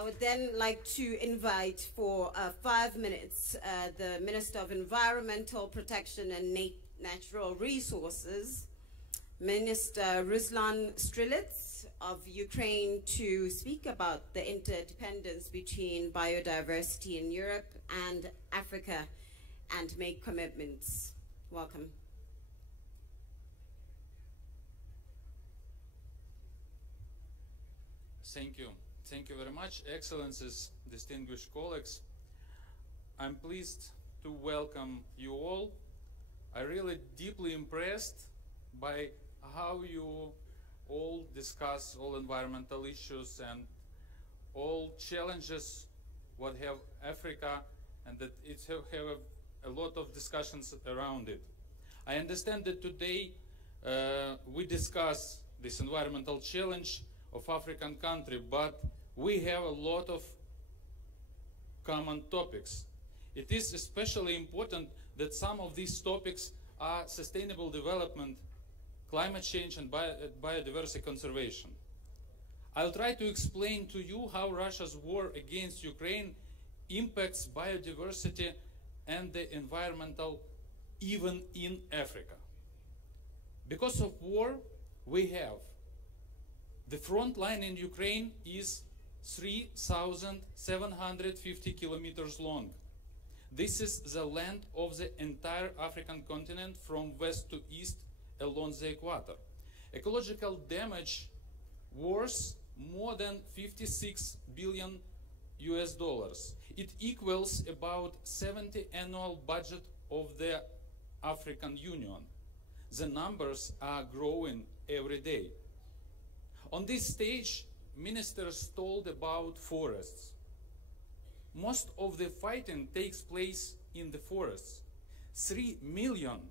I would then like to invite for 5 minutes the Minister of Environmental Protection and Natural Resources, Minister Ruslan Strilets of Ukraine, to speak about the interdependence between biodiversity in Europe and Africa and make commitments. Welcome. Thank you. Thank you very much, Excellencies, distinguished colleagues. I'm pleased to welcome you all. I'm really deeply impressed by how you all discuss all environmental issues and all challenges what have Africa, and that it have a lot of discussions around it. I understand that today we discuss this environmental challenge of African country, but we have a lot of common topics. It is especially important that some of these topics are sustainable development, climate change, and biodiversity conservation. I'll try to explain to you how Russia's war against Ukraine impacts biodiversity and the environmental even in Africa. Because of war, we have the front line in Ukraine is 3,750 kilometers long. This is the length of the entire African continent from west to east along the equator. Ecological damage worth more than 56 billion US dollars. It equals about 70 annual budget of the African Union. The numbers are growing every day. On this stage, ministers told about forests. Most of the fighting takes place in the forests. 3 million,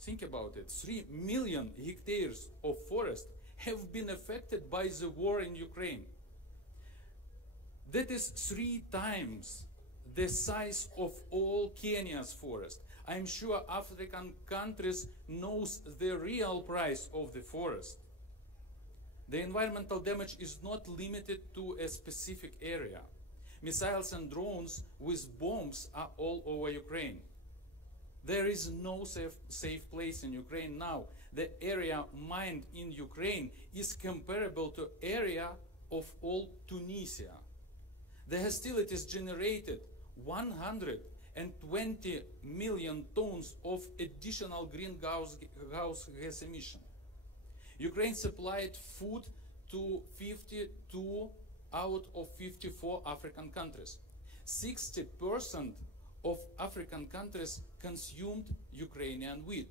think about it, 3 million hectares of forest have been affected by the war in Ukraine. That is 3 times the size of all Kenya's forest. I'm sure African countries knows the real price of the forest. The environmental damage is not limited to a specific area. Missiles and drones with bombs are all over Ukraine. There is no safe place in Ukraine now. The area mined in Ukraine is comparable to area of all Tunisia. The hostilities generated 120 million tons of additional greenhouse gas emission. Ukraine supplied food to 52 out of 54 African countries. 60% of African countries consumed Ukrainian wheat.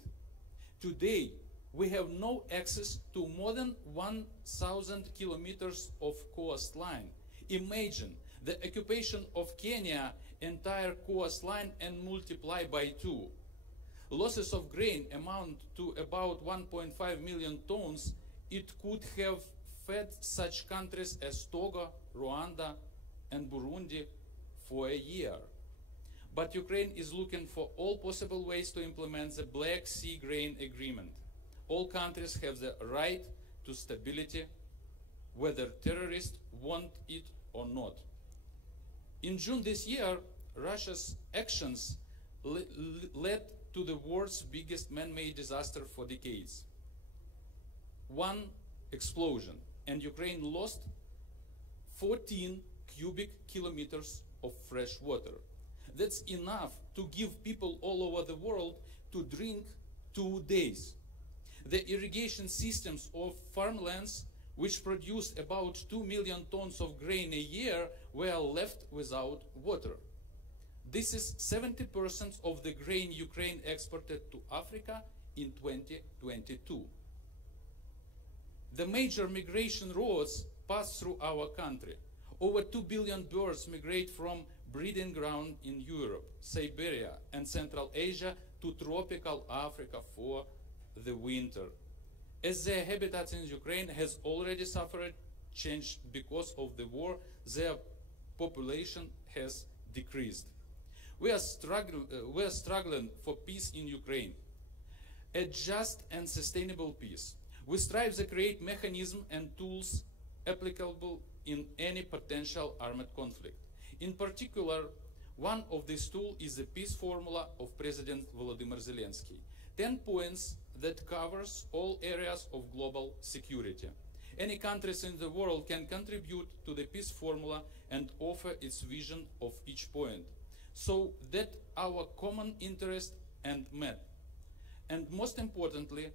Today, we have no access to more than 1,000 kilometers of coastline. Imagine the occupation of Kenya entire coastline and multiply by 2. Losses of grain amount to about 1.5 million tons. It could have fed such countries as Togo, Rwanda, and Burundi for a year. But Ukraine is looking for all possible ways to implement the Black Sea Grain Agreement. All countries have the right to stability, whether terrorists want it or not. In June this year, Russia's actions led to the world's biggest man-made disaster for decades. One explosion, and Ukraine lost 14 cubic kilometers of fresh water. That's enough to give people all over the world to drink 2 days. The irrigation systems of farmlands, which produced about 2 million tons of grain a year, were left without water. This is 70% of the grain Ukraine exported to Africa in 2022. The major migration routes pass through our country. Over 2 billion birds migrate from breeding ground in Europe, Siberia, and Central Asia to tropical Africa for the winter. As their habitat in Ukraine has already suffered change because of the war, their population has decreased. We are struggling for peace in Ukraine, a just and sustainable peace. We strive to create mechanisms and tools applicable in any potential armed conflict. In particular, one of these tools is the peace formula of President Volodymyr Zelensky. 10 points that covers all areas of global security. Any countries in the world can contribute to the peace formula and offer its vision of each point, so that our common interest and met. And most importantly,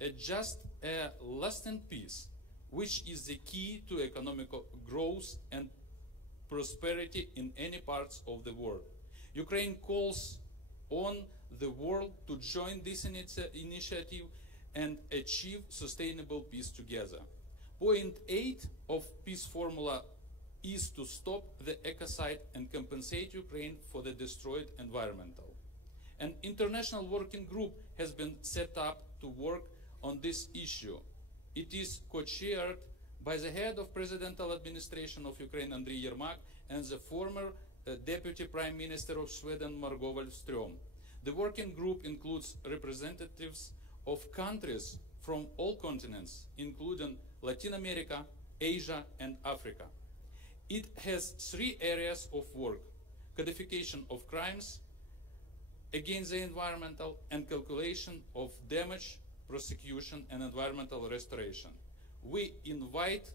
a just a lasting peace, which is the key to economic growth and prosperity in any parts of the world. Ukraine calls on the world to join this initiative and achieve sustainable peace together. Point 8 of peace formula is to stop the ecocide and compensate Ukraine for the destroyed environmental. An international working group has been set up to work on this issue. It is co-chaired by the head of presidential administration of Ukraine, Andriy Yermak, and the former Deputy Prime Minister of Sweden, Margot Wallström. The working group includes representatives of countries from all continents, including Latin America, Asia, and Africa. It has 3 areas of work: codification of crimes against the environmental and calculation of damage, prosecution, and environmental restoration. We invite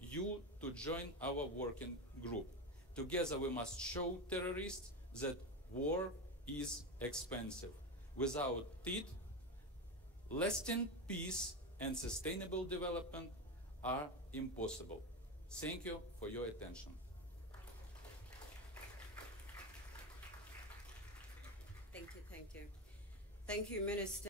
you to join our working group. Together we must show terrorists that war is expensive. Without it, lasting peace and sustainable development are impossible. Thank you for your attention. Thank you, thank you. Thank you, Minister.